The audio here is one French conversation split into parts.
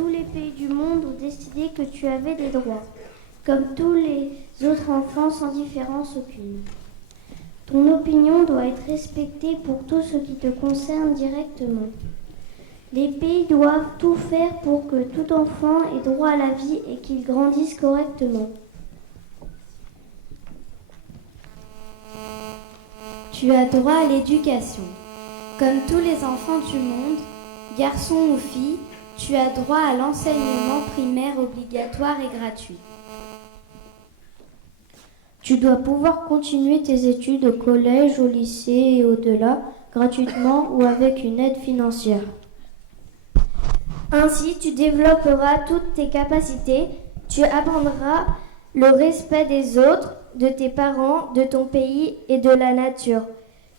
Tous les pays du monde ont décidé que tu avais des droits, comme tous les autres enfants sans différence aucune. Ton opinion doit être respectée pour tout ce qui te concerne directement. Les pays doivent tout faire pour que tout enfant ait droit à la vie et qu'il grandisse correctement. Tu as droit à l'éducation. Comme tous les enfants du monde, garçons ou filles, tu as droit à l'enseignement primaire obligatoire et gratuit. Tu dois pouvoir continuer tes études au collège, au lycée et au-delà, gratuitement ou avec une aide financière. Ainsi, tu développeras toutes tes capacités, tu apprendras le respect des autres, de tes parents, de ton pays et de la nature.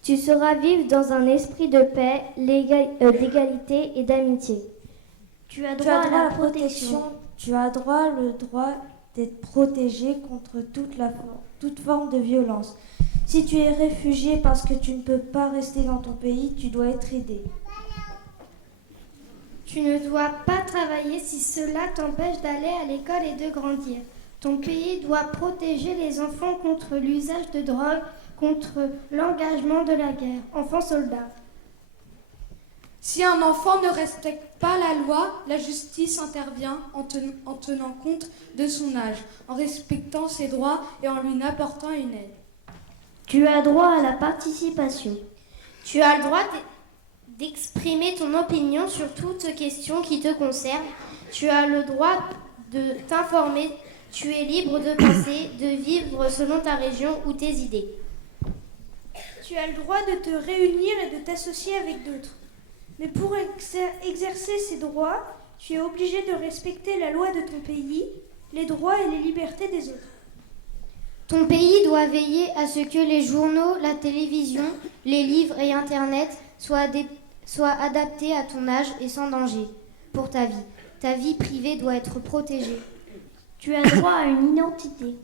Tu sauras vivre dans un esprit de paix, d'égalité et d'amitié. Tu as droit à la protection. Tu as le droit d'être protégé contre toute forme de violence. Si tu es réfugié parce que tu ne peux pas rester dans ton pays, tu dois être aidé. Tu ne dois pas travailler si cela t'empêche d'aller à l'école et de grandir. Ton pays doit protéger les enfants contre l'usage de drogue, contre l'engagement de la guerre. Enfants soldats. Si un enfant ne respecte pas la loi, la justice intervient en tenant compte de son âge, en respectant ses droits et en lui apportant une aide. Tu as droit à la participation. Tu as le droit d'exprimer ton opinion sur toute question qui te concerne. Tu as le droit de t'informer. Tu es libre de penser, de vivre selon ta région ou tes idées. Tu as le droit de te réunir et de t'associer avec d'autres. Mais pour exercer ces droits, tu es obligé de respecter la loi de ton pays, les droits et les libertés des autres. Ton pays doit veiller à ce que les journaux, la télévision, les livres et Internet soient adaptés à ton âge et sans danger pour ta vie. Ta vie privée doit être protégée. Tu as droit à une identité.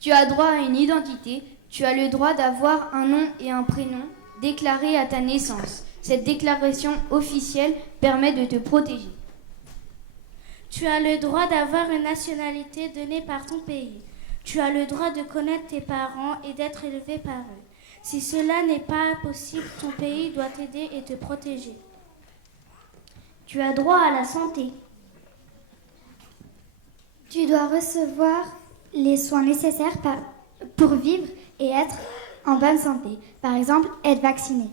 Tu as droit à une identité. Tu as le droit d'avoir un nom et un prénom déclarés à ta naissance. Cette déclaration officielle permet de te protéger. Tu as le droit d'avoir une nationalité donnée par ton pays. Tu as le droit de connaître tes parents et d'être élevé par eux. Si cela n'est pas possible, ton pays doit t'aider et te protéger. Tu as droit à la santé. Tu dois recevoir les soins nécessaires pour vivre et être en bonne santé. Par exemple, être vacciné.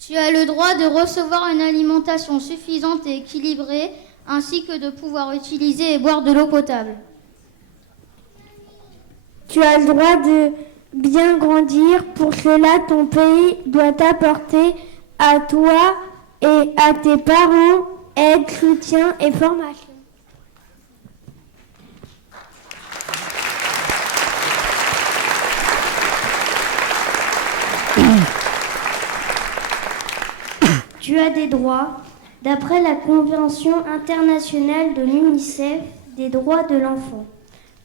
Tu as le droit de recevoir une alimentation suffisante et équilibrée, ainsi que de pouvoir utiliser et boire de l'eau potable. Tu as le droit de bien grandir. Pour cela, ton pays doit t'apporter à toi et à tes parents aide, soutien et formation. Tu as des droits. D'après la Convention internationale de l'UNICEF des droits de l'enfant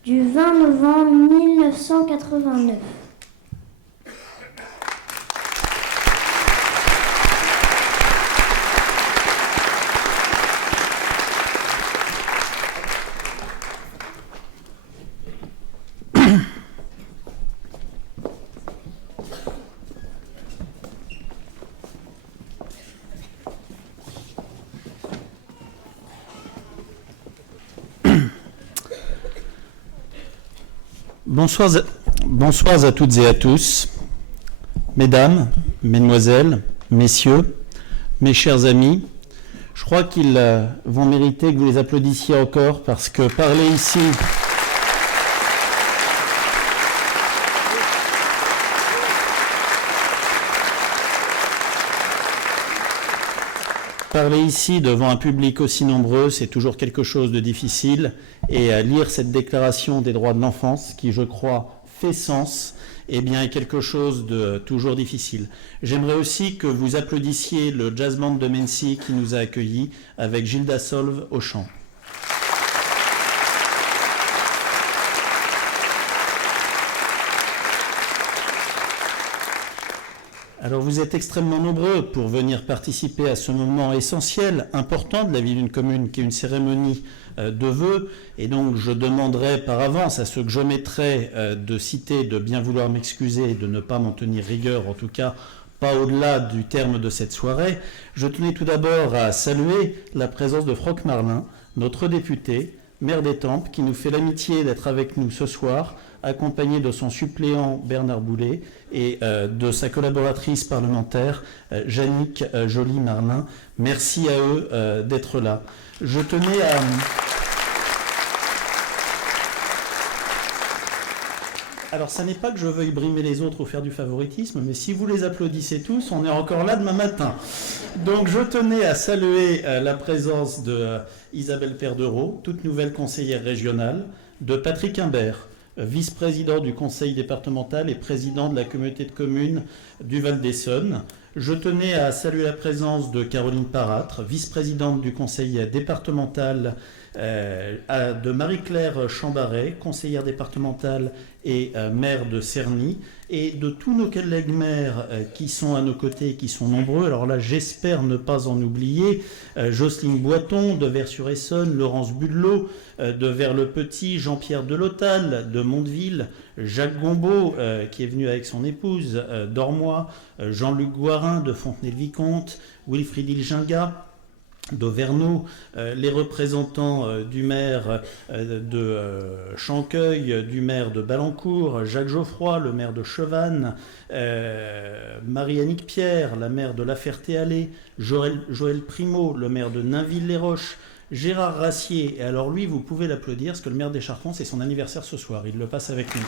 du 20 novembre 1989. Bonsoir à toutes et à tous, mesdames, mesdemoiselles, messieurs, mes chers amis. Je crois qu'ils vont mériter que vous les applaudissiez encore parce que parler ici devant un public aussi nombreux, c'est toujours quelque chose de difficile. Et lire cette déclaration des droits de l'enfance, qui, je crois, fait sens, eh bien, est quelque chose de toujours difficile. J'aimerais aussi que vous applaudissiez le Jazz Band de Mency qui nous a accueillis avec Gilda Solve au chant. Alors vous êtes extrêmement nombreux pour venir participer à ce moment essentiel, important de la vie d'une commune, qui est une cérémonie de vœux. Et donc je demanderai par avance à ceux que j'omettrai de citer de bien vouloir m'excuser et de ne pas m'en tenir rigueur, en tout cas pas au-delà du terme de cette soirée. Je tenais tout d'abord à saluer la présence de Franck Marlin, notre député, maire d'Étampes, qui nous fait l'amitié d'être avec nous ce soir, accompagné de son suppléant Bernard Boulet et de sa collaboratrice parlementaire Jannick Joly-Marlin. Merci à eux d'être là. Je tenais à... Alors, ça n'est pas que je veuille brimer les autres ou faire du favoritisme, mais si vous les applaudissez tous, on est encore là demain matin. Donc, je tenais à saluer la présence de Isabelle Perdereau, toute nouvelle conseillère régionale, de Patrick Imbert, vice-président du conseil départemental et président de la communauté de communes du Val-d'Essonne. Je tenais à saluer la présence de Caroline Parâtre, vice-présidente du conseil départemental, de Marie-Claire Chambaret, conseillère départementale et maire de Cerny, et de tous nos collègues maires qui sont à nos côtés et qui sont nombreux. Alors là, j'espère ne pas en oublier Jocelyne Boiton de Vers-sur-Essonne, Laurence Budelot de Vers-le-Petit, Jean-Pierre Delotal de Mondeville, Jacques Gombeau qui est venu avec son épouse d'Ormois, Jean-Luc Guarin de Fontenay-le-Vicomte, Wilfried Ilginga d'Auvergnat, les représentants du maire de Chanqueuil, du maire de Balancourt, Jacques Geoffroy, le maire de Chevannes, Marie-Annick Pierre, la maire de La Ferté-Alais, Joël Primo, le maire de Nainville-les-Roches, Gérard Rassier. Et alors lui, vous pouvez l'applaudir, parce que le maire des Chartrons, c'est son anniversaire ce soir, il le passe avec nous.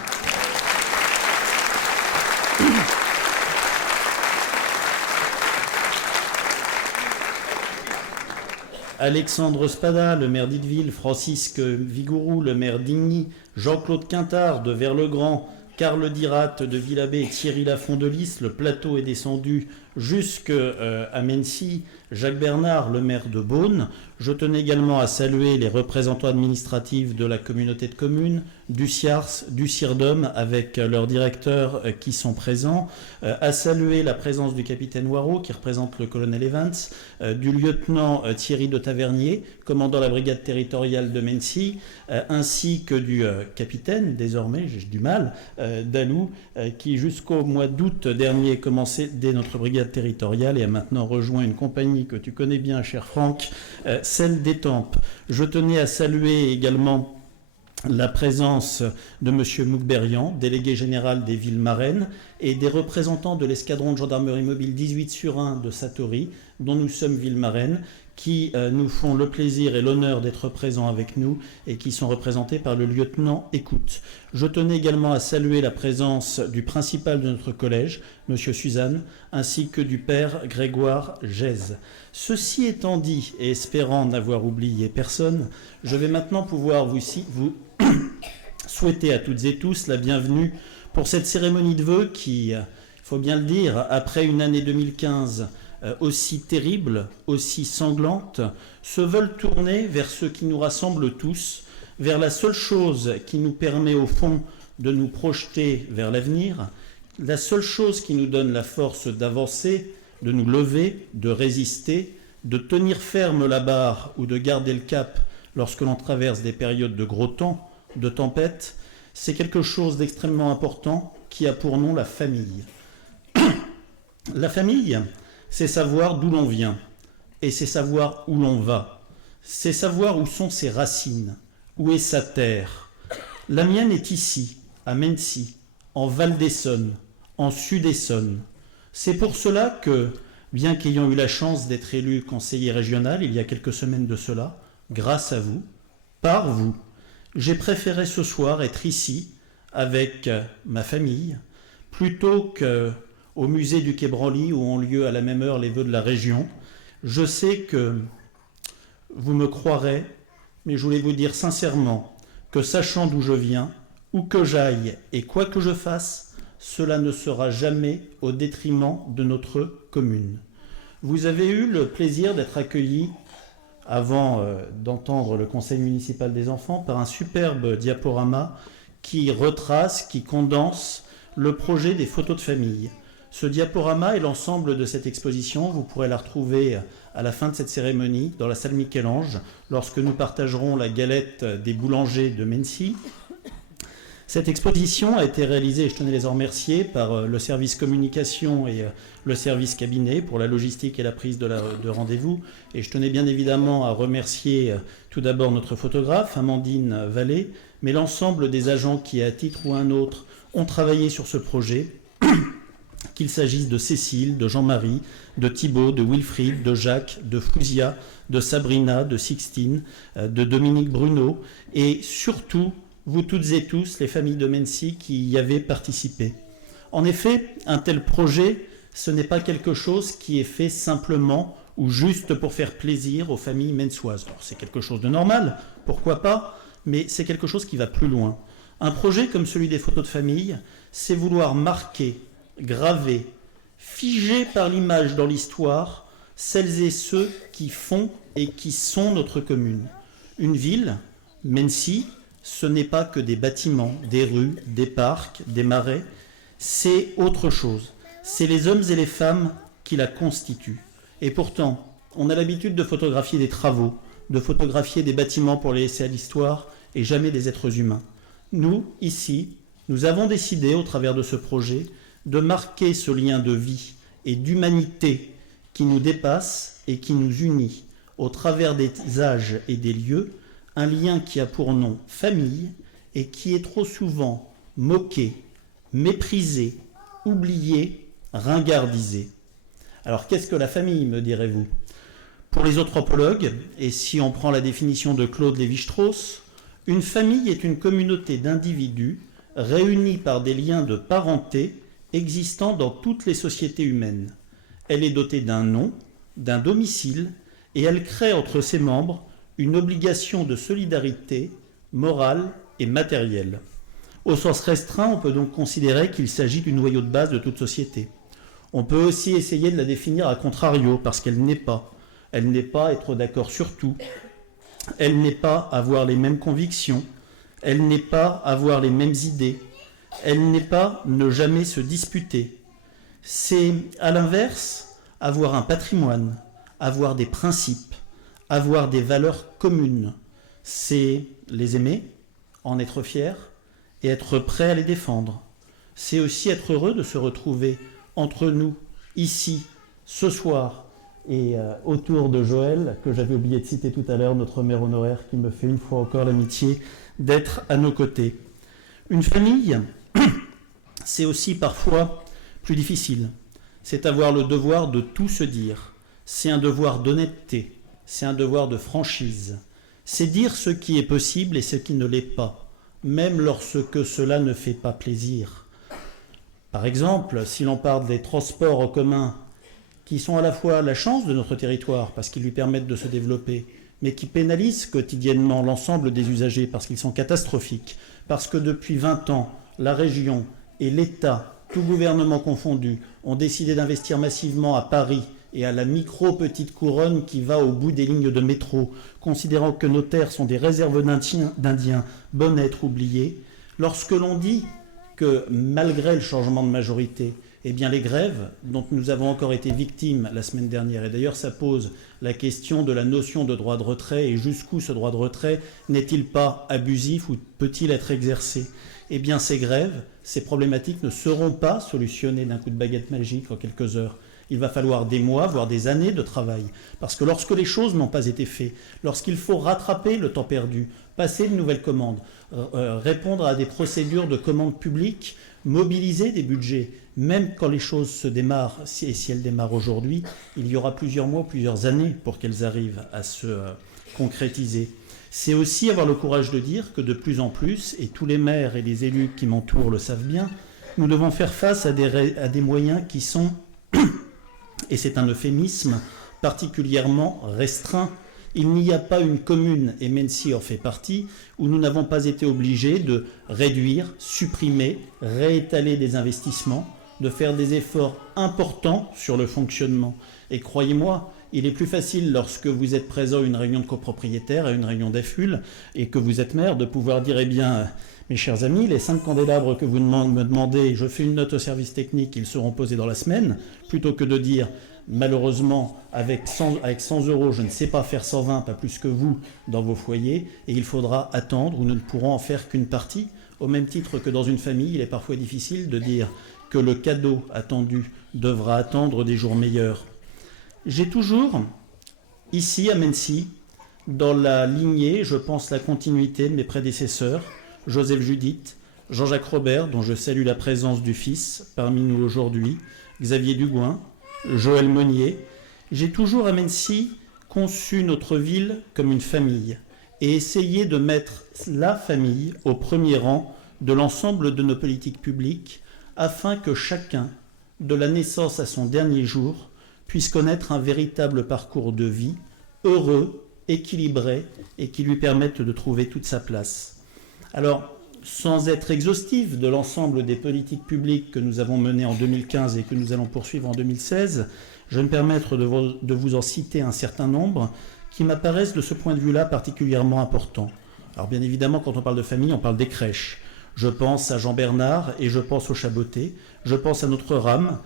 Alexandre Spada, le maire d'Itteville, Francisque Vigourou, le maire d'Igny, Jean-Claude Quintard de Vers-le-Grand, Carl Dirat de Villabé et Thierry Lafont de Lys. Le plateau est descendu jusqu'à Mency, Jacques Bernard, le maire de Beaune. Je tenais également à saluer les représentants administratifs de la communauté de communes, du CIARS, du CIRDOM, avec leurs directeurs qui sont présents, à saluer la présence du capitaine Waro, qui représente le colonel Evans, du lieutenant Thierry de Tavernier, commandant la brigade territoriale de Mency, ainsi que du capitaine, désormais, j'ai du mal, Dalou, qui jusqu'au mois d'août dernier commençait dès notre brigade territoriale et a maintenant rejoint une compagnie que tu connais bien, cher Franck, celle d'Étampes. Je tenais à saluer également la présence de M. Moukberian, délégué général des villes marraines, et des représentants de l'escadron de gendarmerie mobile 18/1 de Satory, dont nous sommes ville marraine, qui nous font le plaisir et l'honneur d'être présents avec nous et qui sont représentés par le lieutenant Écoute. Je tenais également à saluer la présence du principal de notre collège, M. Suzanne, ainsi que du père Grégoire Gèze. Ceci étant dit, et espérant n'avoir oublié personne, je vais maintenant pouvoir vous souhaiter à toutes et tous la bienvenue pour cette cérémonie de vœux qui, il faut bien le dire, après une année 2015 aussi terrible, aussi sanglante, se veulent tourner vers ce qui nous rassemble tous, vers la seule chose qui nous permet au fond de nous projeter vers l'avenir, la seule chose qui nous donne la force d'avancer, de nous lever, de résister, de tenir ferme la barre ou de garder le cap lorsque l'on traverse des périodes de gros temps, de tempête, c'est quelque chose d'extrêmement important qui a pour nom la famille. La famille, c'est savoir d'où l'on vient et c'est savoir où l'on va. C'est savoir où sont ses racines, où est sa terre. La mienne est ici, à Mency, en Val-d'Essonne, en Sud-Essonne. C'est pour cela que, bien qu'ayant eu la chance d'être élu conseiller régional il y a quelques semaines de cela, grâce à vous, par vous, j'ai préféré ce soir être ici avec ma famille plutôt qu'au musée du Quai Branly où ont lieu à la même heure les vœux de la région. Je sais que vous me croirez, mais je voulais vous dire sincèrement que sachant d'où je viens, où que j'aille et quoi que je fasse, cela ne sera jamais au détriment de notre commune. Vous avez eu le plaisir d'être accueillis avant d'entendre le conseil municipal des enfants par un superbe diaporama qui retrace, qui condense le projet des photos de famille. Ce diaporama est l'ensemble de cette exposition. Vous pourrez la retrouver à la fin de cette cérémonie dans la salle Michel-Ange, lorsque nous partagerons la galette des boulangers de Mency. Cette exposition a été réalisée, et je tenais à les en remercier, par le service communication et le service cabinet pour la logistique et la prise de rendez-vous. Et je tenais bien évidemment à remercier tout d'abord notre photographe, Amandine Vallée, mais l'ensemble des agents qui, à titre ou un autre, ont travaillé sur ce projet, qu'il s'agisse de Cécile, de Jean-Marie, de Thibaut, de Wilfried, de Jacques, de Fouzia, de Sabrina, de Sixtine, de Dominique Bruno, et surtout, vous toutes et tous, les familles de Mency qui y avaient participé. En effet, un tel projet, ce n'est pas quelque chose qui est fait simplement ou juste pour faire plaisir aux familles mensoises. Alors, c'est quelque chose de normal, pourquoi pas, mais c'est quelque chose qui va plus loin. Un projet comme celui des photos de famille, c'est vouloir marquer, graver, figer par l'image dans l'histoire celles et ceux qui font et qui sont notre commune. Une ville, Mency, ce n'est pas que des bâtiments, des rues, des parcs, des marais, c'est autre chose. C'est les hommes et les femmes qui la constituent. Et pourtant, on a l'habitude de photographier des travaux, de photographier des bâtiments pour les laisser à l'histoire, et jamais des êtres humains. Nous, ici, nous avons décidé, au travers de ce projet, de marquer ce lien de vie et d'humanité qui nous dépasse et qui nous unit, au travers des âges et des lieux, un lien qui a pour nom famille et qui est trop souvent moqué, méprisé, oublié, ringardisé. Alors qu'est-ce que la famille, me direz-vous? Pour les anthropologues, et si on prend la définition de Claude Lévi-Strauss, une famille est une communauté d'individus réunis par des liens de parenté existant dans toutes les sociétés humaines. Elle est dotée d'un nom, d'un domicile, et elle crée entre ses membres une obligation de solidarité morale et matérielle. Au sens restreint, on peut donc considérer qu'il s'agit du noyau de base de toute société. On peut aussi essayer de la définir à contrario, parce qu'elle n'est pas. Elle n'est pas être d'accord sur tout. Elle n'est pas avoir les mêmes convictions. Elle n'est pas avoir les mêmes idées. Elle n'est pas ne jamais se disputer. C'est, à l'inverse, avoir un patrimoine, avoir des principes, avoir des valeurs communes. C'est les aimer, en être fier et être prêt à les défendre. C'est aussi être heureux de se retrouver entre nous, ici, ce soir, et autour de Joël, que j'avais oublié de citer tout à l'heure, notre mère honoraire, qui me fait une fois encore l'amitié d'être à nos côtés. Une famille, c'est aussi parfois plus difficile. C'est avoir le devoir de tout se dire. C'est un devoir d'honnêteté. C'est un devoir de franchise. C'est dire ce qui est possible et ce qui ne l'est pas, même lorsque cela ne fait pas plaisir. Par exemple, si l'on parle des transports en commun, qui sont à la fois la chance de notre territoire, parce qu'ils lui permettent de se développer, mais qui pénalisent quotidiennement l'ensemble des usagers, parce qu'ils sont catastrophiques, parce que depuis 20 ans, la région et l'État, tout gouvernement confondu, ont décidé d'investir massivement à Paris et à la micro-petite couronne qui va au bout des lignes de métro, considérant que nos terres sont des réserves d'Indiens, bon être oubliés, lorsque l'on dit que malgré le changement de majorité, eh bien les grèves dont nous avons encore été victimes la semaine dernière, et d'ailleurs ça pose la question de la notion de droit de retrait et jusqu'où ce droit de retrait n'est-il pas abusif ou peut-il être exercé? Eh bien ces grèves, ces problématiques ne seront pas solutionnées d'un coup de baguette magique en quelques heures. Il va falloir des mois, voire des années de travail. Parce que lorsque les choses n'ont pas été faites, lorsqu'il faut rattraper le temps perdu, passer de nouvelles commandes, répondre à des procédures de commandes publiques, mobiliser des budgets, même quand les choses se démarrent, et si elles démarrent aujourd'hui, il y aura plusieurs mois, plusieurs années pour qu'elles arrivent à se concrétiser. C'est aussi avoir le courage de dire que de plus en plus, et tous les maires et les élus qui m'entourent le savent bien, nous devons faire face à des moyens qui sont, et c'est un euphémisme, particulièrement restreints. Il n'y a pas une commune, et Mency en fait partie, où nous n'avons pas été obligés de réduire, supprimer, réétaler des investissements, de faire des efforts importants sur le fonctionnement. Et croyez-moi, Il est plus facile lorsque vous êtes présent à une réunion de copropriétaires, à une réunion d'EFUL, et que vous êtes maire, de pouvoir dire, eh bien, mes chers amis, les 5 candélabres que vous me demandez, je fais une note au service technique, ils seront posés dans la semaine, plutôt que de dire, malheureusement, avec 100 euros, je ne sais pas faire 120, pas plus que vous, dans vos foyers, et il faudra attendre, ou nous ne pourrons en faire qu'une partie. Au même titre que dans une famille, il est parfois difficile de dire que le cadeau attendu devra attendre des jours meilleurs. J'ai toujours, ici à Mency, dans la lignée, je pense la continuité de mes prédécesseurs, Joseph Judith, Jean-Jacques Robert, dont je salue la présence du fils parmi nous aujourd'hui, Xavier Dugouin, Joël Monnier. J'ai toujours à Mency conçu notre ville comme une famille et essayé de mettre la famille au premier rang de l'ensemble de nos politiques publiques afin que chacun, de la naissance à son dernier jour, puisse connaître un véritable parcours de vie heureux, équilibré et qui lui permette de trouver toute sa place. Alors, sans être exhaustif de l'ensemble des politiques publiques que nous avons menées en 2015 et que nous allons poursuivre en 2016, je vais me permettre de vous en citer un certain nombre qui m'apparaissent de ce point de vue-là particulièrement importants. Alors bien évidemment, quand on parle de famille, on parle des crèches. Je pense à Jean Bernard et je pense au Chaboté. Je pense à notre RAM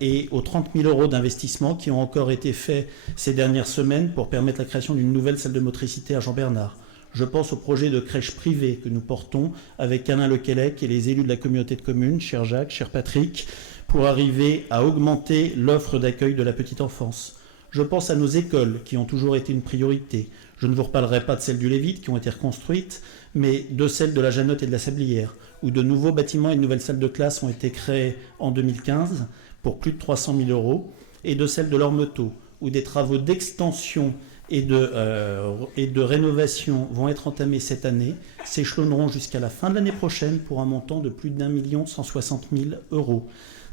et aux 30 000 € d'investissement qui ont encore été faits ces dernières semaines pour permettre la création d'une nouvelle salle de motricité à Jean Bernard. Je pense au projet de crèche privée que nous portons avec Alain Lequelec et les élus de la communauté de communes, cher Jacques, cher Patrick, pour arriver à augmenter l'offre d'accueil de la petite enfance. Je pense à nos écoles qui ont toujours été une priorité. Je ne vous reparlerai pas de celles du Lévite qui ont été reconstruites, mais de celles de la Janotte et de la Sablière, où de nouveaux bâtiments et de nouvelles salles de classe ont été créés en 2015 pour plus de 300 000 €, et de celles de l'Ormeteau, où des travaux d'extension et de rénovation vont être entamés cette année, s'échelonneront jusqu'à la fin de l'année prochaine pour un montant de plus d'1 160 000 €.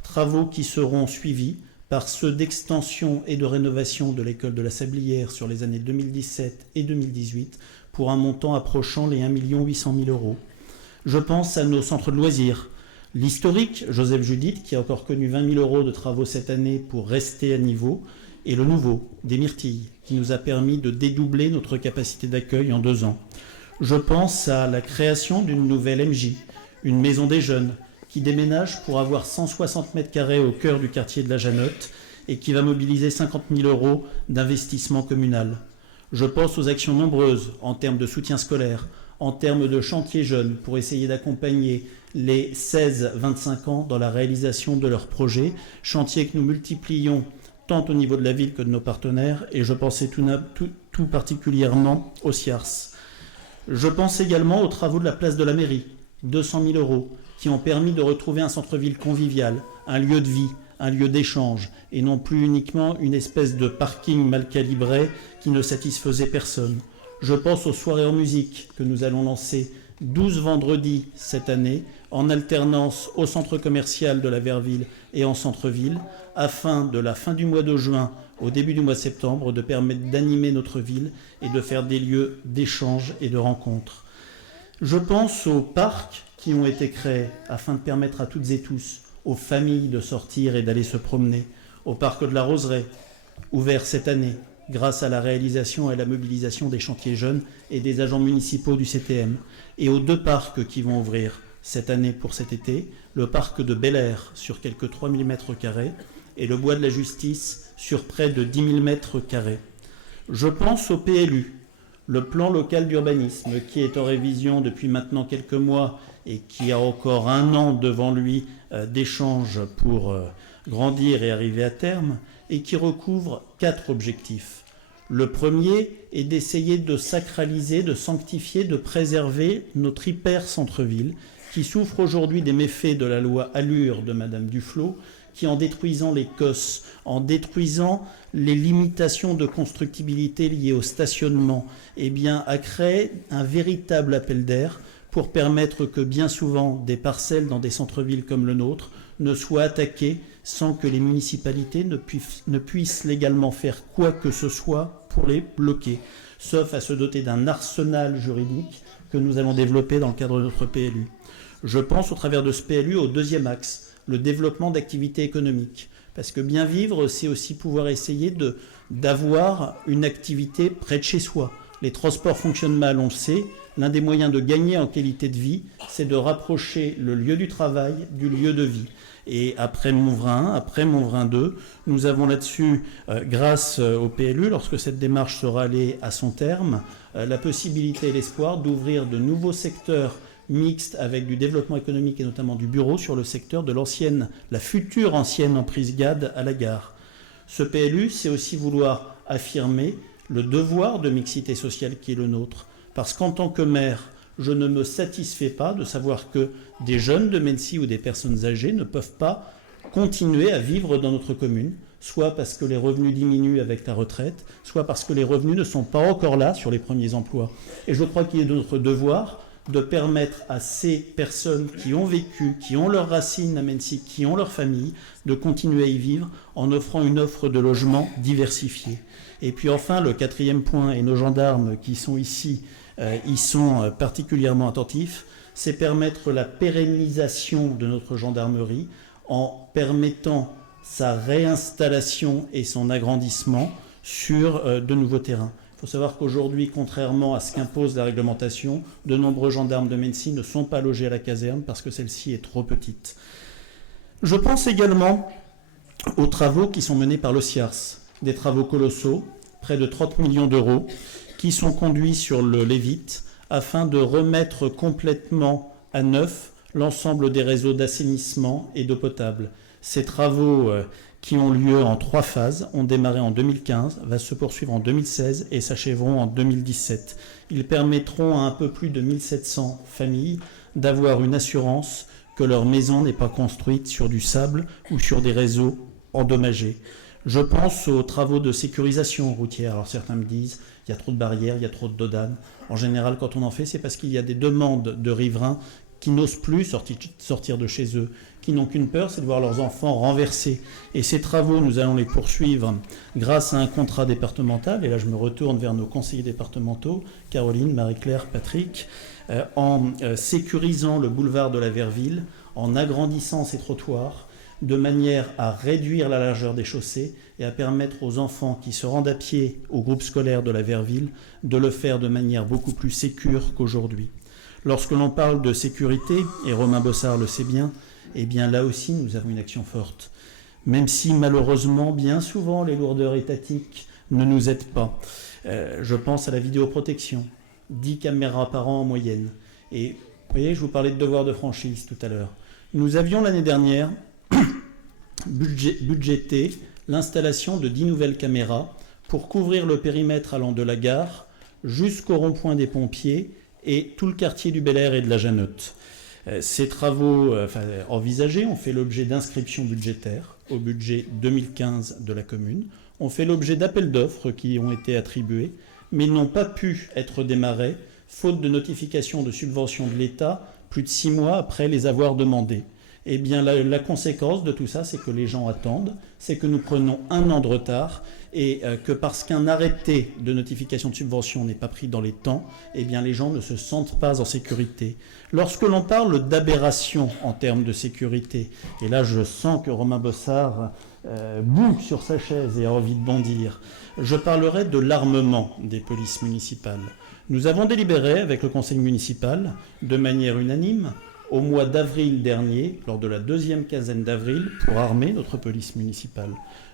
Travaux qui seront suivis par ceux d'extension et de rénovation de l'école de la Sablière sur les années 2017 et 2018 pour un montant approchant les 1 800 000 €. Je pense à nos centres de loisirs. L'historique, Joseph Judith, qui a encore connu 20 000 € de travaux cette année pour rester à niveau, et le nouveau, des Myrtilles, qui nous a permis de dédoubler notre capacité d'accueil en 2 ans. Je pense à la création d'une nouvelle MJ, une maison des jeunes, qui déménage pour avoir 160 mètres carrés au cœur du quartier de la Janotte et qui va mobiliser 50 000 € d'investissement communal. Je pense aux actions nombreuses en termes de soutien scolaire, en termes de chantiers jeunes pour essayer d'accompagner les 16-25 ans dans la réalisation de leurs projets, chantiers que nous multiplions tant au niveau de la ville que de nos partenaires, et je pensais tout particulièrement au CIARS. Je pense également aux travaux de la place de la mairie, 200 000 €, qui ont permis de retrouver un centre-ville convivial, un lieu de vie, un lieu d'échange, et non plus uniquement une espèce de parking mal calibré qui ne satisfaisait personne. Je pense aux soirées en musique que nous allons lancer 12 vendredis cette année, en alternance au centre commercial de la Verville et en centre-ville, afin de la fin du mois de juin au début du mois de septembre de permettre d'animer notre ville et de faire des lieux d'échange et de rencontres. Je pense aux parcs qui ont été créés afin de permettre à toutes et tous, aux familles de sortir et d'aller se promener, au parc de la Roseraie, ouvert cette année, grâce à la réalisation et à la mobilisation des chantiers jeunes et des agents municipaux du CTM, et aux 2 parcs qui vont ouvrir cette année pour cet été, le parc de Bel Air sur quelques 3 000 m² et le bois de la Justice sur près de 10 000 m². Je pense au PLU, le plan local d'urbanisme qui est en révision depuis maintenant quelques mois et qui a encore 1 an devant lui d'échanges pour grandir et arriver à terme, et qui recouvre 4 objectifs. Le premier est d'essayer de sacraliser, de sanctifier, de préserver notre hyper-centre-ville qui souffre aujourd'hui des méfaits de la loi Allure de Madame Duflot, qui en détruisant les COS, en détruisant les limitations de constructibilité liées au stationnement, eh bien, a créé un véritable appel d'air pour permettre que bien souvent des parcelles dans des centres-villes comme le nôtre ne soient attaquées sans que les municipalités ne puissent légalement faire quoi que ce soit pour les bloquer, sauf à se doter d'un arsenal juridique que nous allons développer dans le cadre de notre PLU. Je pense au travers de ce PLU au 2e axe, le développement d'activités économiques. Parce que bien vivre, c'est aussi pouvoir essayer de d'avoir une activité près de chez soi. Les transports fonctionnent mal, on le sait. L'un des moyens de gagner en qualité de vie, c'est de rapprocher le lieu du travail du lieu de vie. Et après Montvrin 1, après Montvrin 2, nous avons là-dessus, grâce au PLU, lorsque cette démarche sera allée à son terme, la possibilité et l'espoir d'ouvrir de nouveaux secteurs mixtes avec du développement économique et notamment du bureau sur le secteur de la future ancienne emprise GAD à la gare. Ce PLU, c'est aussi vouloir affirmer le devoir de mixité sociale qui est le nôtre. Parce qu'en tant que maire, je ne me satisfais pas de savoir que des jeunes de Mennecy ou des personnes âgées ne peuvent pas continuer à vivre dans notre commune, soit parce que les revenus diminuent avec la retraite, soit parce que les revenus ne sont pas encore là sur les premiers emplois. Et je crois qu'il est de notre devoir de permettre à ces personnes qui ont vécu, qui ont leurs racines à Mennecy, qui ont leur famille, de continuer à y vivre en offrant une offre de logement diversifiée. Et puis enfin, le quatrième point, et nos gendarmes qui sont ici y sont particulièrement attentifs, c'est permettre la pérennisation de notre gendarmerie en permettant sa réinstallation et son agrandissement sur de nouveaux terrains. Il faut savoir qu'aujourd'hui, contrairement à ce qu'impose la réglementation, de nombreux gendarmes de Mennecy ne sont pas logés à la caserne parce que celle-ci est trop petite. Je pense également aux travaux qui sont menés par le CIARS, des travaux colossaux, près de 30 millions d'euros, qui sont conduits sur le Lévite afin de remettre complètement à neuf l'ensemble des réseaux d'assainissement et d'eau potable. Ces travaux qui ont lieu en 3 phases ont démarré en 2015, va se poursuivre en 2016 et s'achèveront en 2017. Ils permettront à un peu plus de 1700 familles d'avoir une assurance que leur maison n'est pas construite sur du sable ou sur des réseaux endommagés. Je pense aux travaux de sécurisation routière. Alors certains me disent, il y a trop de barrières, il y a trop de dodanes. En général, quand on en fait, c'est parce qu'il y a des demandes de riverains qui n'osent plus sortir de chez eux, qui n'ont qu'une peur, c'est de voir leurs enfants renversés. Et ces travaux, nous allons les poursuivre grâce à un contrat départemental. Et là, je me retourne vers nos conseillers départementaux, Caroline, Marie-Claire, Patrick, en sécurisant le boulevard de la Verville, en agrandissant ses trottoirs, de manière à réduire la largeur des chaussées et à permettre aux enfants qui se rendent à pied au groupe scolaire de la Verville de le faire de manière beaucoup plus sécure qu'aujourd'hui. Lorsque l'on parle de sécurité, et Romain Bossard le sait bien, eh bien là aussi nous avons une action forte. Même si malheureusement, bien souvent, les lourdeurs étatiques ne nous aident pas. Je pense à la vidéoprotection, 10 caméras par an en moyenne. Et vous voyez, je vous parlais de devoir de franchise tout à l'heure. Nous avions l'année dernière budgété l'installation de 10 nouvelles caméras pour couvrir le périmètre allant de la gare jusqu'au rond-point des pompiers et tout le quartier du Bel Air et de la Janotte. Ces travaux envisagés ont fait l'objet d'inscriptions budgétaires au budget 2015 de la commune, ont fait l'objet d'appels d'offres qui ont été attribués, mais n'ont pas pu être démarrés faute de notification de subvention de l'État plus de 6 mois après les avoir demandés. Eh bien, la conséquence de tout ça, c'est que les gens attendent, c'est que nous prenons 1 an de retard et que parce qu'un arrêté de notification de subvention n'est pas pris dans les temps, eh bien, les gens ne se sentent pas en sécurité. Lorsque l'on parle d'aberration en termes de sécurité, et là je sens que Romain Bossard boue sur sa chaise et a envie de bondir, je parlerai de l'armement des polices municipales. Nous avons délibéré avec le conseil municipal de manière unanime au mois d'avril dernier, lors de la 2e quinzaine d'avril, pour armer notre police municipale.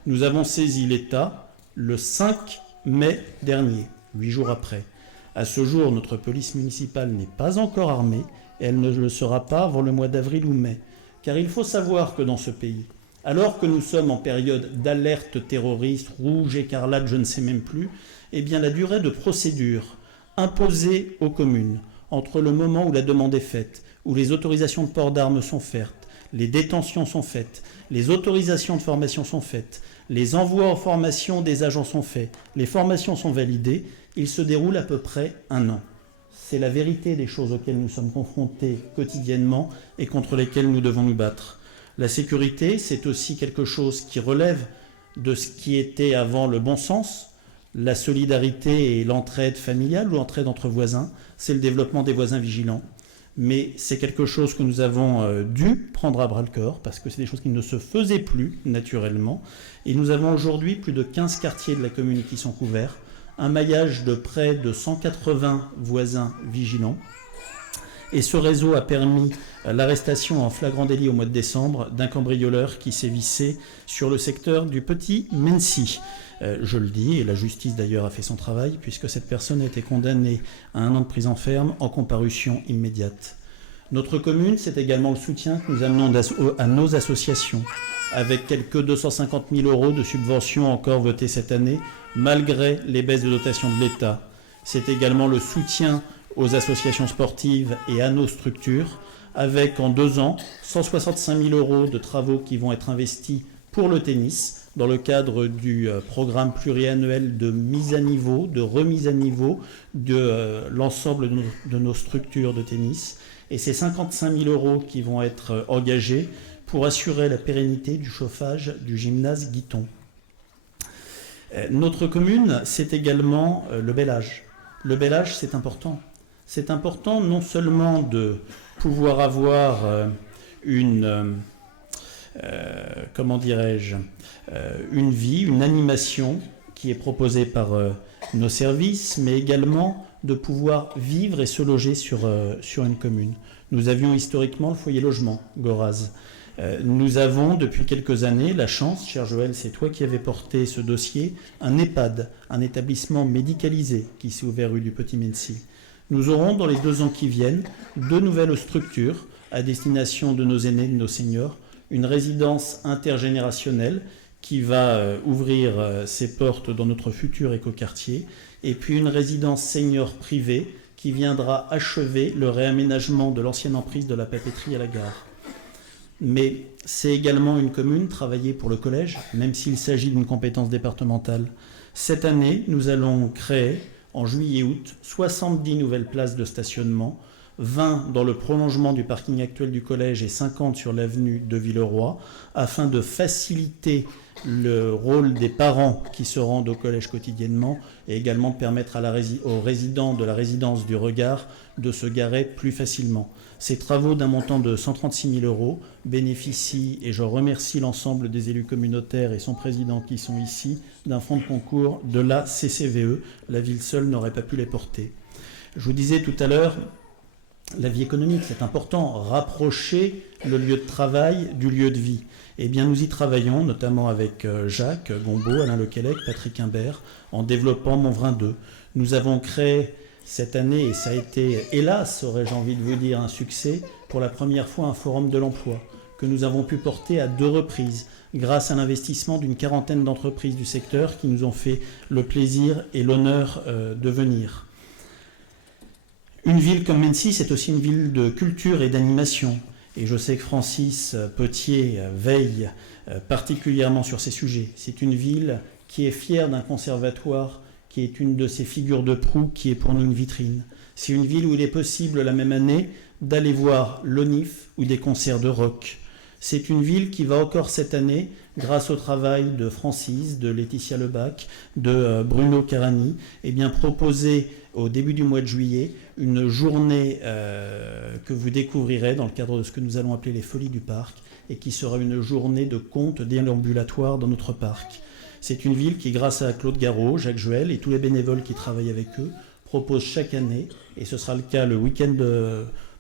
Nous avons saisi l'État le 5 mai dernier, 8 jours après. À ce jour, notre police municipale n'est pas encore armée et elle ne le sera pas avant le mois d'avril ou mai. Car il faut savoir que dans ce pays, alors que nous sommes en période d'alerte terroriste, rouge, écarlate, je ne sais même plus, eh bien la durée de procédure imposée aux communes entre le moment où la demande est faite, où les autorisations de port d'armes sont faites, les détentions sont faites, les autorisations de formation sont faites, les envois en formation des agents sont faits, les formations sont validées, il se déroule à peu près 1 an. C'est la vérité des choses auxquelles nous sommes confrontés quotidiennement et contre lesquelles nous devons nous battre. La sécurité, c'est aussi quelque chose qui relève de ce qui était avant le bon sens, la solidarité et l'entraide familiale ou l'entraide entre voisins, c'est le développement des voisins vigilants. Mais c'est quelque chose que nous avons dû prendre à bras-le-corps parce que c'est des choses qui ne se faisaient plus naturellement. Et nous avons aujourd'hui plus de 15 quartiers de la commune qui sont couverts, un maillage de près de 180 voisins vigilants. Et ce réseau a permis l'arrestation en flagrant délit au mois de décembre d'un cambrioleur qui sévissait sur le secteur du Petit Mency. Je le dis, et la justice d'ailleurs a fait son travail, puisque cette personne a été condamnée à 1 an de prison ferme en comparution immédiate. Notre commune, c'est également le soutien que nous amenons à nos associations, avec quelques 250 000 € de subventions encore votées cette année, malgré les baisses de dotation de l'État. C'est également le soutien aux associations sportives et à nos structures, avec en 2 ans 165 000 € de travaux qui vont être investis pour le tennis, dans le cadre du programme pluriannuel de mise à niveau, de remise à niveau de l'ensemble de nos structures de tennis. Et c'est 55 000 € qui vont être engagés pour assurer la pérennité du chauffage du gymnase Guiton. Notre commune, c'est également le bel âge. Le bel âge, c'est important. C'est important non seulement de pouvoir avoir une vie, une animation qui est proposée par nos services, mais également de pouvoir vivre et se loger sur une commune. Nous avions historiquement le foyer logement, Goraz. Nous avons depuis quelques années la chance, cher Joël, c'est toi qui avais porté ce dossier, un EHPAD, un établissement médicalisé qui s'est ouvert rue du Petit Mency. Nous aurons dans les 2 ans qui viennent 2 nouvelles structures à destination de nos aînés, de nos seniors, une résidence intergénérationnelle qui va ouvrir ses portes dans notre futur écoquartier, et puis une résidence senior privée qui viendra achever le réaménagement de l'ancienne emprise de la papeterie à la gare. Mais c'est également une commune travaillée pour le collège, même s'il s'agit d'une compétence départementale. Cette année, nous allons créer, en juillet et août, 70 nouvelles places de stationnement, 20 dans le prolongement du parking actuel du collège et 50 sur l'avenue de Villeroy, afin de faciliter le rôle des parents qui se rendent au collège quotidiennement et également de permettre aux résidents de la résidence du Regard de se garer plus facilement. Ces travaux d'un montant de 136 000 € bénéficient, et je remercie l'ensemble des élus communautaires et son président qui sont ici, d'un fonds de concours de la CCVE. La ville seule n'aurait pas pu les porter. Je vous disais tout à l'heure, la vie économique, c'est important, rapprocher le lieu de travail du lieu de vie. Eh bien, nous y travaillons, notamment avec Jacques Gombeau, Alain Lequelec, Patrick Imbert, en développant Montvrin 2. Nous avons créé cette année, et ça a été, hélas, aurais-je envie de vous dire, un succès, pour la première fois un forum de l'emploi, que nous avons pu porter à 2 reprises, grâce à l'investissement d'une 40aine d'entreprises du secteur qui nous ont fait le plaisir et l'honneur de venir. Une ville comme Mency, c'est aussi une ville de culture et d'animation. Et je sais que Francis Potier veille particulièrement sur ces sujets. C'est une ville qui est fière d'un conservatoire, qui est une de ses figures de proue, qui est pour nous une vitrine. C'est une ville où il est possible la même année d'aller voir l'ONIF ou des concerts de rock. C'est une ville qui va encore cette année, grâce au travail de Francis, de Laetitia Lebac, de Bruno Carani, proposer au début du mois de juillet une journée que vous découvrirez dans le cadre de ce que nous allons appeler les Folies du Parc, et qui sera une journée de contes déambulatoires dans notre parc. C'est une ville qui, grâce à Claude Garot, Jacques Joël et tous les bénévoles qui travaillent avec eux, propose chaque année, et ce sera le cas le week-end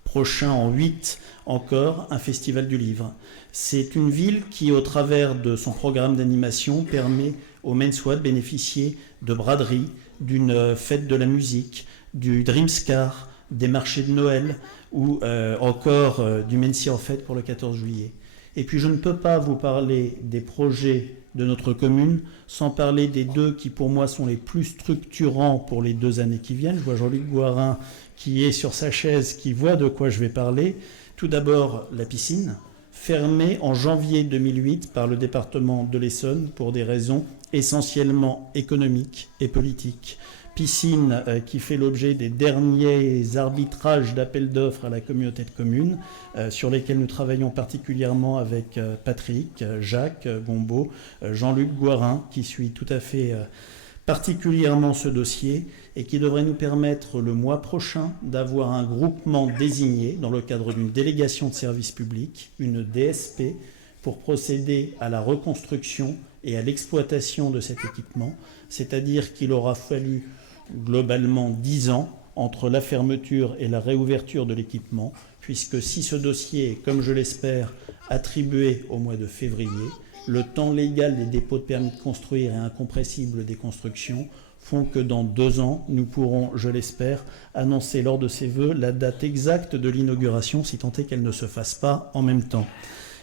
prochain en 8 encore, un festival du livre. C'est une ville qui, au travers de son programme d'animation, permet aux Mensois de bénéficier de braderies, d'une fête de la musique, du Dreamscar, des marchés de Noël ou encore du Mency en fête pour le 14 juillet. Et puis je ne peux pas vous parler des projets de notre commune sans parler des 2 qui pour moi sont les plus structurants pour les 2 années qui viennent. Je vois Jean-Luc Guarin qui est sur sa chaise, qui voit de quoi je vais parler. Tout d'abord la piscine, fermée en janvier 2008 par le département de l'Essonne pour des raisons essentiellement économiques et politiques. Piscine qui fait l'objet des derniers arbitrages d'appel d'offres à la communauté de communes, sur lesquels nous travaillons particulièrement avec Patrick, Jacques Gombeau, Jean-Luc Guarin, qui suit tout à fait particulièrement ce dossier, et qui devrait nous permettre le mois prochain d'avoir un groupement désigné dans le cadre d'une délégation de service public, une DSP, pour procéder à la reconstruction et à l'exploitation de cet équipement, c'est-à-dire qu'il aura fallu globalement 10 ans entre la fermeture et la réouverture de l'équipement, puisque si ce dossier est, comme je l'espère, attribué au mois de février, le temps légal des dépôts de permis de construire et incompressible des constructions font que dans 2 ans, nous pourrons, je l'espère, annoncer lors de ces vœux la date exacte de l'inauguration, si tant est qu'elle ne se fasse pas en même temps.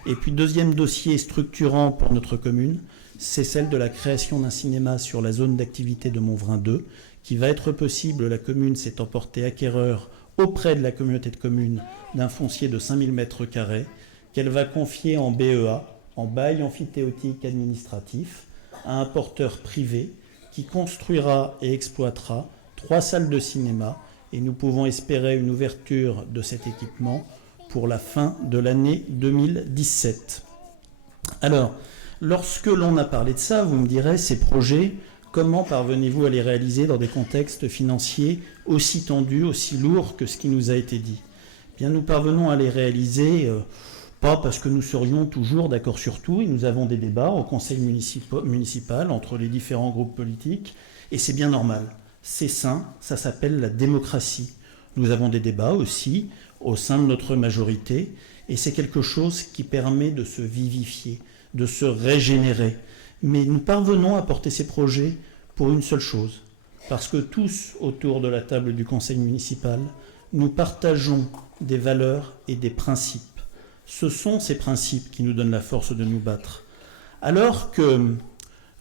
Et puis, deuxième dossier structurant pour notre commune, c'est celle de la création d'un cinéma sur la zone d'activité de Montvrin 2, qui va être possible, la commune s'est emportée acquéreur auprès de la communauté de communes d'un foncier de 5000 m², qu'elle va confier en BEA, en bail amphithéotique administratif, à un porteur privé qui construira et exploitera 3 salles de cinéma, et nous pouvons espérer une ouverture de cet équipement pour la fin de l'année 2017. Alors, lorsque l'on a parlé de ça, vous me direz, ces projets, comment parvenez-vous à les réaliser dans des contextes financiers aussi tendus, aussi lourds que ce qui nous a été dit ? Eh bien, nous parvenons à les réaliser, pas parce que nous serions toujours d'accord sur tout, et nous avons des débats au conseil municipal entre les différents groupes politiques, et c'est bien normal. C'est sain, ça s'appelle la démocratie. Nous avons des débats aussi au sein de notre majorité, et c'est quelque chose qui permet de se vivifier, de se régénérer. Mais nous parvenons à porter ces projets pour une seule chose, parce que tous, autour de la table du conseil municipal, nous partageons des valeurs et des principes. Ce sont ces principes qui nous donnent la force de nous battre. Alors que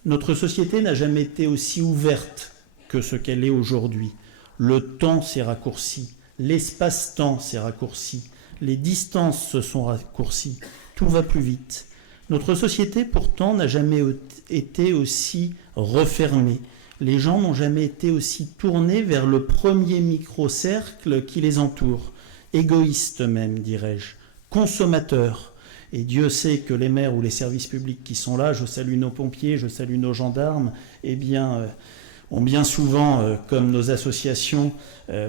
notre société n'a jamais été aussi ouverte que ce qu'elle est aujourd'hui. Le temps s'est raccourci, l'espace-temps s'est raccourci, les distances se sont raccourcies, tout va plus vite. Notre société, pourtant, n'a jamais été aussi refermée. Les gens n'ont jamais été aussi tournés vers le premier micro-cercle qui les entoure. Égoïstes même, dirais-je. Consommateurs. Et Dieu sait que les maires ou les services publics qui sont là, je salue nos pompiers, je salue nos gendarmes, eh bien, ont bien souvent, comme nos associations,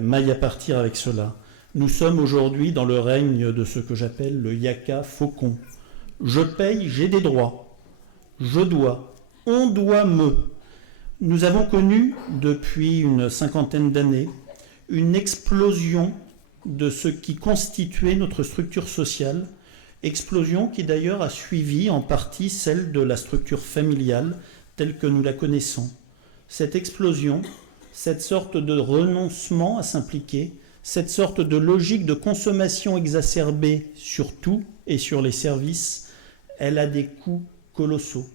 maille à partir avec cela. Nous sommes aujourd'hui dans le règne de ce que j'appelle le yaka faucon. Je paye, j'ai des droits. Je dois. On doit me. Nous avons connu, depuis une 50aine d'années, une explosion de ce qui constituait notre structure sociale, explosion qui d'ailleurs a suivi en partie celle de la structure familiale telle que nous la connaissons. Cette explosion, cette sorte de renoncement à s'impliquer, cette sorte de logique de consommation exacerbée sur tout et sur les services, elle a des coûts colossaux.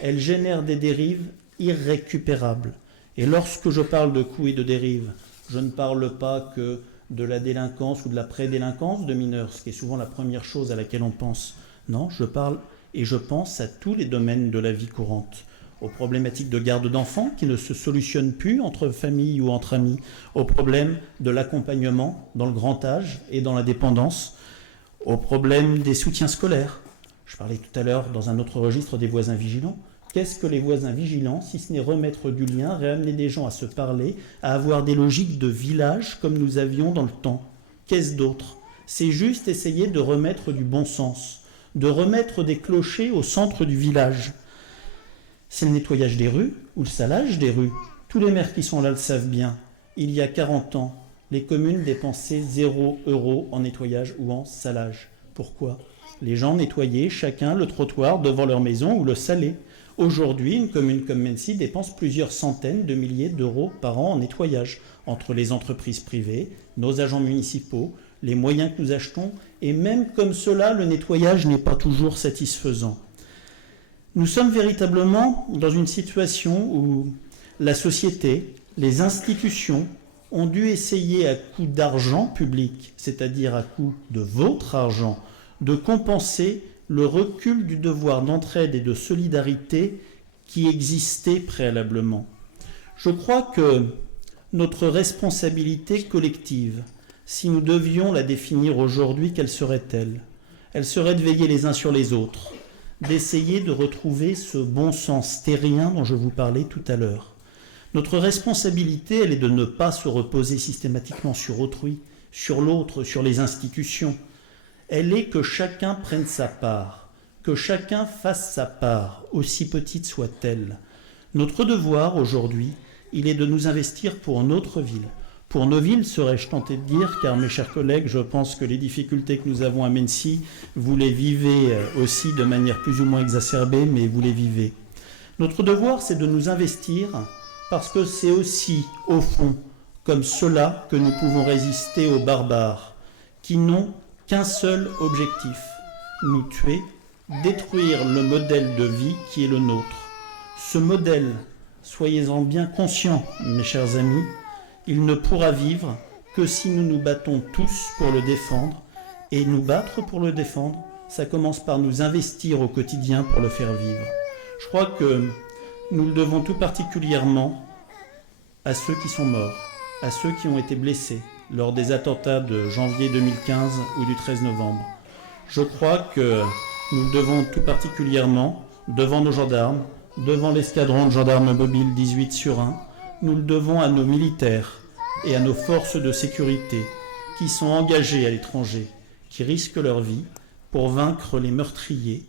Elle génère des dérives irrécupérables. Et lorsque je parle de coûts et de dérives, je ne parle pas que de la délinquance ou de la prédélinquance de mineurs, ce qui est souvent la première chose à laquelle on pense. Non, je parle et je pense à tous les domaines de la vie courante, aux problématiques de garde d'enfants qui ne se solutionnent plus entre familles ou entre amis, aux problèmes de l'accompagnement dans le grand âge et dans la dépendance, aux problèmes des soutiens scolaires. Je parlais tout à l'heure dans un autre registre des voisins vigilants. Qu'est-ce que les voisins vigilants, si ce n'est remettre du lien, réamener des gens à se parler, à avoir des logiques de village comme nous avions dans le temps? Qu'est-ce d'autre? C'est juste essayer de remettre du bon sens, de remettre des clochers au centre du village. C'est le nettoyage des rues ou le salage des rues. Tous les maires qui sont là le savent bien. Il y a 40 ans, les communes dépensaient 0 € en nettoyage ou en salage. Pourquoi? Les gens nettoyaient chacun le trottoir devant leur maison ou le salaient. Aujourd'hui, une commune comme Mennecy dépense plusieurs centaines de milliers d'euros par an en nettoyage, entre les entreprises privées, nos agents municipaux, les moyens que nous achetons, et même comme cela, le nettoyage n'est pas toujours satisfaisant. Nous sommes véritablement dans une situation où la société, les institutions ont dû essayer à coût d'argent public, c'est-à-dire à coût de votre argent, de compenser le recul du devoir d'entraide et de solidarité qui existait préalablement. Je crois que notre responsabilité collective, si nous devions la définir aujourd'hui, quelle serait-elle? Elle serait de veiller les uns sur les autres, d'essayer de retrouver ce bon sens terrien dont je vous parlais tout à l'heure. Notre responsabilité, elle est de ne pas se reposer systématiquement sur autrui, sur l'autre, sur les institutions. Elle est que chacun prenne sa part, que chacun fasse sa part, aussi petite soit-elle. Notre devoir aujourd'hui, il est de nous investir pour notre ville. Pour nos villes, serais-je tenté de dire, car mes chers collègues, je pense que les difficultés que nous avons à Mennecy, vous les vivez aussi de manière plus ou moins exacerbée, mais vous les vivez. Notre devoir, c'est de nous investir parce que c'est aussi, au fond, comme cela que nous pouvons résister aux barbares, qui n'ont qu'un seul objectif, nous tuer, détruire le modèle de vie qui est le nôtre. Ce modèle, soyez-en bien conscients, mes chers amis, il ne pourra vivre que si nous nous battons tous pour le défendre, et nous battre pour le défendre, ça commence par nous investir au quotidien pour le faire vivre. Je crois que nous le devons tout particulièrement à ceux qui sont morts, à ceux qui ont été blessés lors des attentats de janvier 2015 ou du 13 novembre. Je crois que nous le devons tout particulièrement devant nos gendarmes, devant l'escadron de gendarmes mobiles 18/1, nous le devons à nos militaires et à nos forces de sécurité qui sont engagés à l'étranger, qui risquent leur vie pour vaincre les meurtriers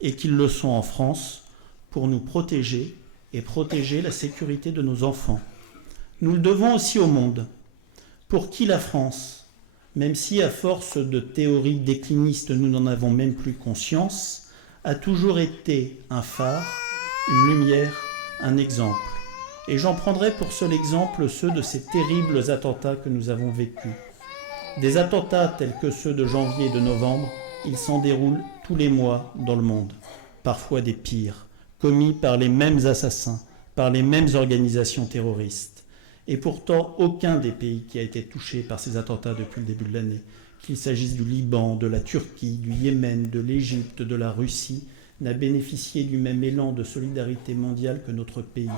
et qui le sont en France pour nous protéger et protéger la sécurité de nos enfants. Nous le devons aussi au monde, pour qui la France, même si à force de théories déclinistes nous n'en avons même plus conscience, a toujours été un phare, une lumière, un exemple. Et j'en prendrai pour seul exemple ceux de ces terribles attentats que nous avons vécus. Des attentats tels que ceux de janvier et de novembre, ils s'en déroulent tous les mois dans le monde, parfois des pires, commis par les mêmes assassins, par les mêmes organisations terroristes. Et pourtant, aucun des pays qui a été touché par ces attentats depuis le début de l'année, qu'il s'agisse du Liban, de la Turquie, du Yémen, de l'Égypte, de la Russie, n'a bénéficié du même élan de solidarité mondiale que notre pays.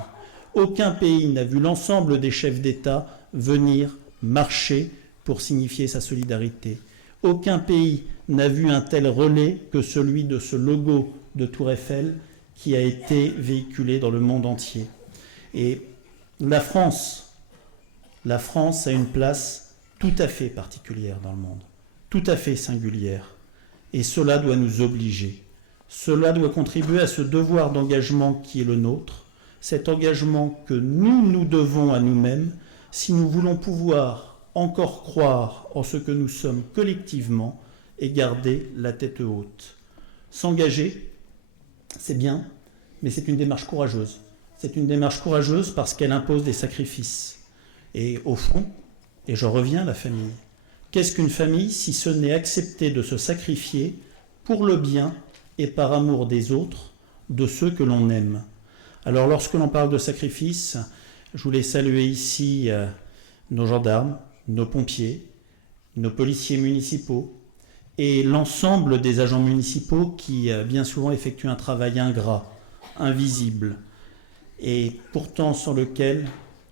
Aucun pays n'a vu l'ensemble des chefs d'État venir marcher pour signifier sa solidarité. Aucun pays n'a vu un tel relais que celui de ce logo de Tour Eiffel qui a été véhiculé dans le monde entier. Et la France a une place tout à fait particulière dans le monde, tout à fait singulière. Et cela doit nous obliger. Cela doit contribuer à ce devoir d'engagement qui est le nôtre, cet engagement que nous devons à nous-mêmes si nous voulons pouvoir encore croire en ce que nous sommes collectivement et garder la tête haute. S'engager, c'est bien, mais c'est une démarche courageuse. C'est une démarche courageuse parce qu'elle impose des sacrifices. Et au fond, et je reviens à la famille, qu'est-ce qu'une famille si ce n'est accepter de se sacrifier pour le bien et par amour des autres, de ceux que l'on aime? Alors lorsque l'on parle de sacrifice, je voulais saluer ici nos gendarmes, nos pompiers, nos policiers municipaux et l'ensemble des agents municipaux qui bien souvent effectuent un travail ingrat, invisible, et pourtant sans lequel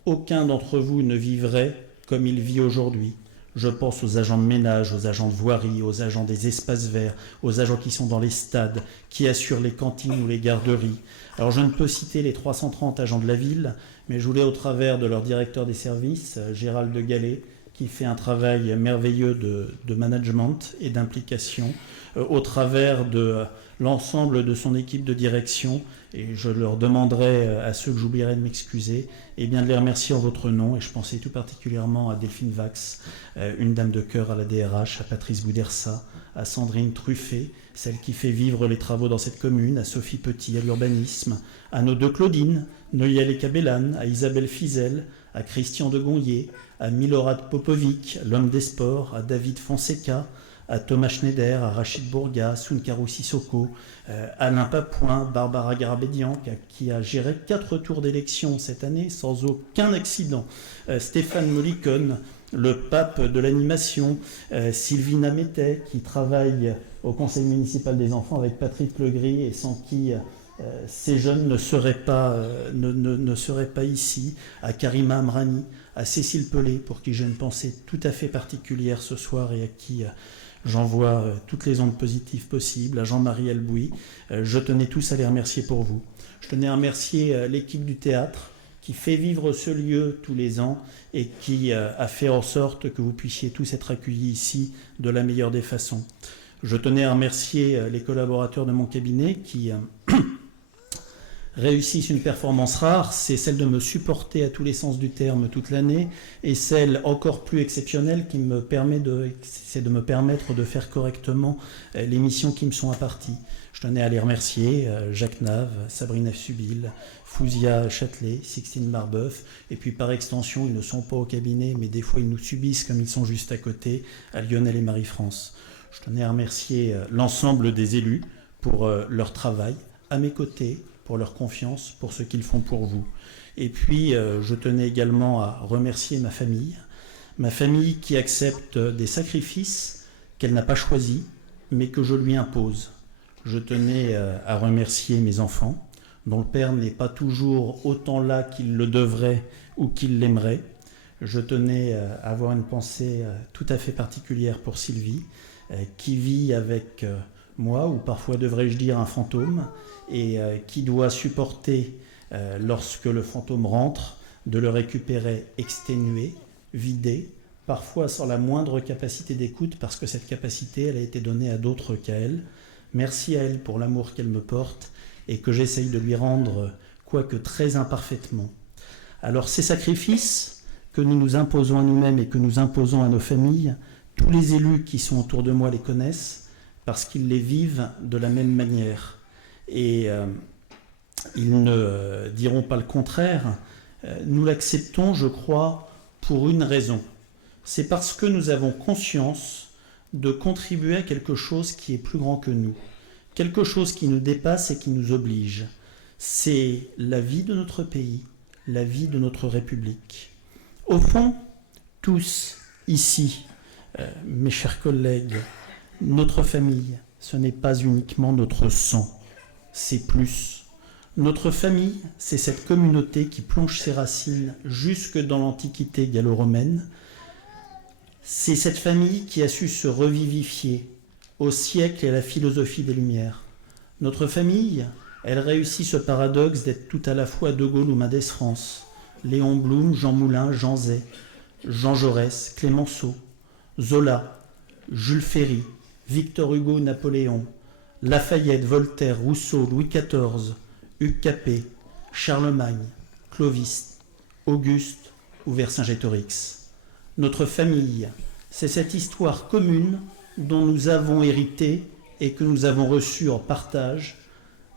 aucun d'entre vous ne vivrait comme il vit aujourd'hui. Je pense aux agents de ménage, aux agents de voirie, aux agents des espaces verts, aux agents qui sont dans les stades, qui assurent les cantines ou les garderies. Alors je ne peux citer les 330 agents de la ville, mais je voulais au travers de leur directeur des services, Gérald de Gallet, qui fait un travail merveilleux de management et d'implication, au travers de l'ensemble de son équipe de direction, et je leur demanderai à ceux que j'oublierai de m'excuser, et bien de les remercier en votre nom, et je pensais tout particulièrement à Delphine Vax, une dame de cœur à la DRH, à Patrice Boudersa, à Sandrine Truffet, celle qui fait vivre les travaux dans cette commune, à Sophie Petit, à l'urbanisme, à nos deux Claudine, Noël et Cabellane, à Isabelle Fizel, à Christian de Gontier, à Milorad Popovic, l'homme des sports, à David Fonseca, à Thomas Schneider, à Rachid Bourga, Sounkarou Sissoko, Alain Papouin, Barbara Garabédian, qui a géré 4 tours d'élection cette année sans aucun accident, Stéphane Molicone, le pape de l'animation, Sylvina Mettet, qui travaille au conseil municipal des enfants avec Patrick Legris et sans qui ces jeunes ne seraient pas ici, à Karima Amrani, à Cécile Pelé, pour qui j'ai une pensée tout à fait particulière ce soir et à qui j'envoie toutes les ondes positives possibles, à Jean-Marie Albouy. Je tenais tous à les remercier pour vous. Je tenais à remercier l'équipe du théâtre qui fait vivre ce lieu tous les ans et qui a fait en sorte que vous puissiez tous être accueillis ici de la meilleure des façons. Je tenais à remercier les collaborateurs de mon cabinet qui réussissent une performance rare, c'est celle de me supporter à tous les sens du terme toute l'année, et celle encore plus exceptionnelle c'est de me permettre de faire correctement les missions qui me sont imparties. Je tenais à les remercier, Jacques Nave, Sabrina Subil, Fouzia Châtelet, Sixtine Marbeuf, et puis par extension, ils ne sont pas au cabinet, mais des fois ils nous subissent comme ils sont juste à côté, à Lionel et Marie-France. Je tenais à remercier l'ensemble des élus pour leur travail, à mes côtés, pour leur confiance, pour ce qu'ils font pour vous. Et puis, je tenais également à remercier ma famille qui accepte des sacrifices qu'elle n'a pas choisis, mais que je lui impose. Je tenais à remercier mes enfants, dont le père n'est pas toujours autant là qu'il le devrait ou qu'il l'aimerait. Je tenais à avoir une pensée tout à fait particulière pour Sylvie, qui vit avec moi, ou parfois devrais-je dire un fantôme, et qui doit supporter, lorsque le fantôme rentre, de le récupérer exténué, vidé, parfois sans la moindre capacité d'écoute, parce que cette capacité, elle a été donnée à d'autres qu'à elle. Merci à elle pour l'amour qu'elle me porte et que j'essaye de lui rendre, quoique très imparfaitement. Alors ces sacrifices que nous nous imposons à nous-mêmes et que nous imposons à nos familles, tous les élus qui sont autour de moi les connaissent parce qu'ils les vivent de la même manière. Et ils ne diront pas le contraire. Nous l'acceptons, je crois, pour une raison. C'est parce que nous avons conscience de contribuer à quelque chose qui est plus grand que nous, quelque chose qui nous dépasse et qui nous oblige. C'est la vie de notre pays, la vie de notre République. Au fond, tous ici, mes chers collègues, notre famille, ce n'est pas uniquement notre sang, c'est plus. Notre famille, c'est cette communauté qui plonge ses racines jusque dans l'Antiquité gallo-romaine. C'est cette famille qui a su se revivifier au siècle et à la philosophie des Lumières. Notre famille, elle réussit ce paradoxe d'être tout à la fois De Gaulle ou Mendès France, Léon Blum, Jean Moulin, Jean Zay, Jean Jaurès, Clémenceau, Zola, Jules Ferry, Victor Hugo, Napoléon, Lafayette, Voltaire, Rousseau, Louis XIV, Hugues Capet, Charlemagne, Clovis, Auguste ou Vercingétorix. Notre famille, c'est cette histoire commune dont nous avons hérité et que nous avons reçue en partage,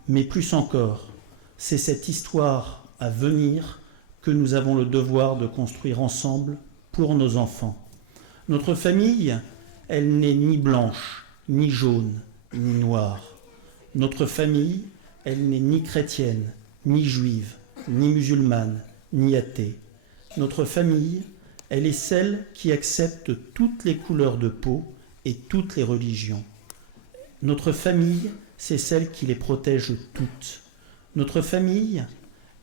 mais plus encore, c'est cette histoire à venir que nous avons le devoir de construire ensemble pour nos enfants. Notre famille, elle n'est ni blanche, ni jaune, ni noire. Notre famille, elle n'est ni chrétienne, ni juive, ni musulmane, ni athée. Notre famille, elle est celle qui accepte toutes les couleurs de peau et toutes les religions. Notre famille, c'est celle qui les protège toutes. Notre famille,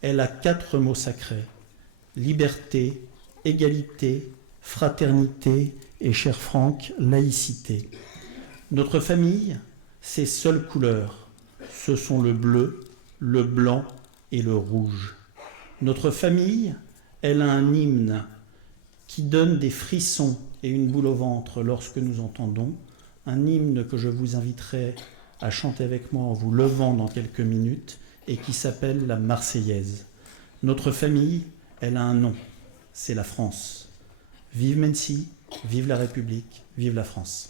elle a 4 mots sacrés: liberté, égalité, fraternité et, cher Franck, laïcité. Notre famille, ses seules couleurs, ce sont le bleu, le blanc et le rouge. Notre famille, elle a un hymne qui donne des frissons et une boule au ventre lorsque nous entendons, un hymne que je vous inviterai à chanter avec moi en vous levant dans quelques minutes et qui s'appelle la Marseillaise. Notre famille, elle a un nom, c'est la France. Vive Mency, vive la République, vive la France.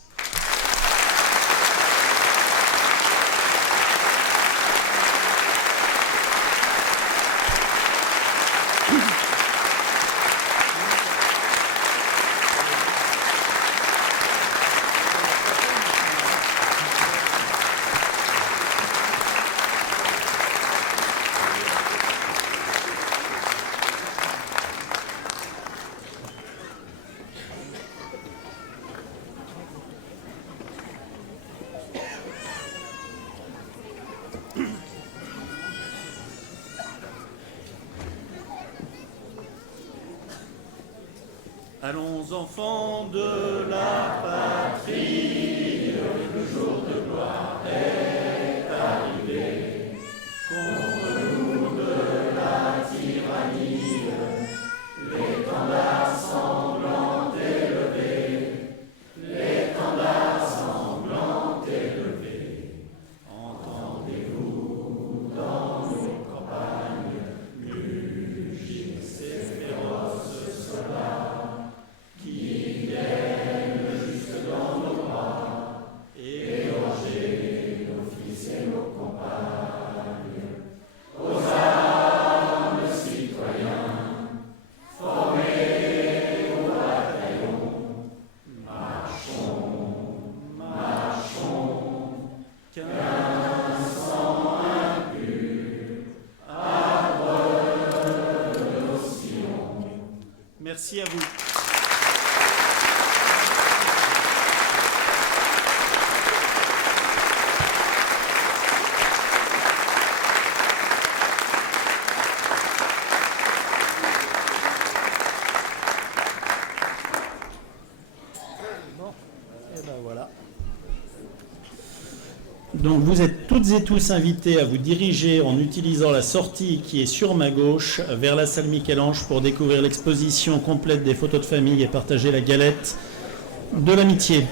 Allons enfants de la patrie, le jour de gloire est arrivé. Contre nous de la tyrannie, Et ben voilà. Donc vous êtes toutes et tous invités à vous diriger en utilisant la sortie qui est sur ma gauche vers la salle Michel-Ange pour découvrir l'exposition complète des photos de famille et partager la galette de l'amitié.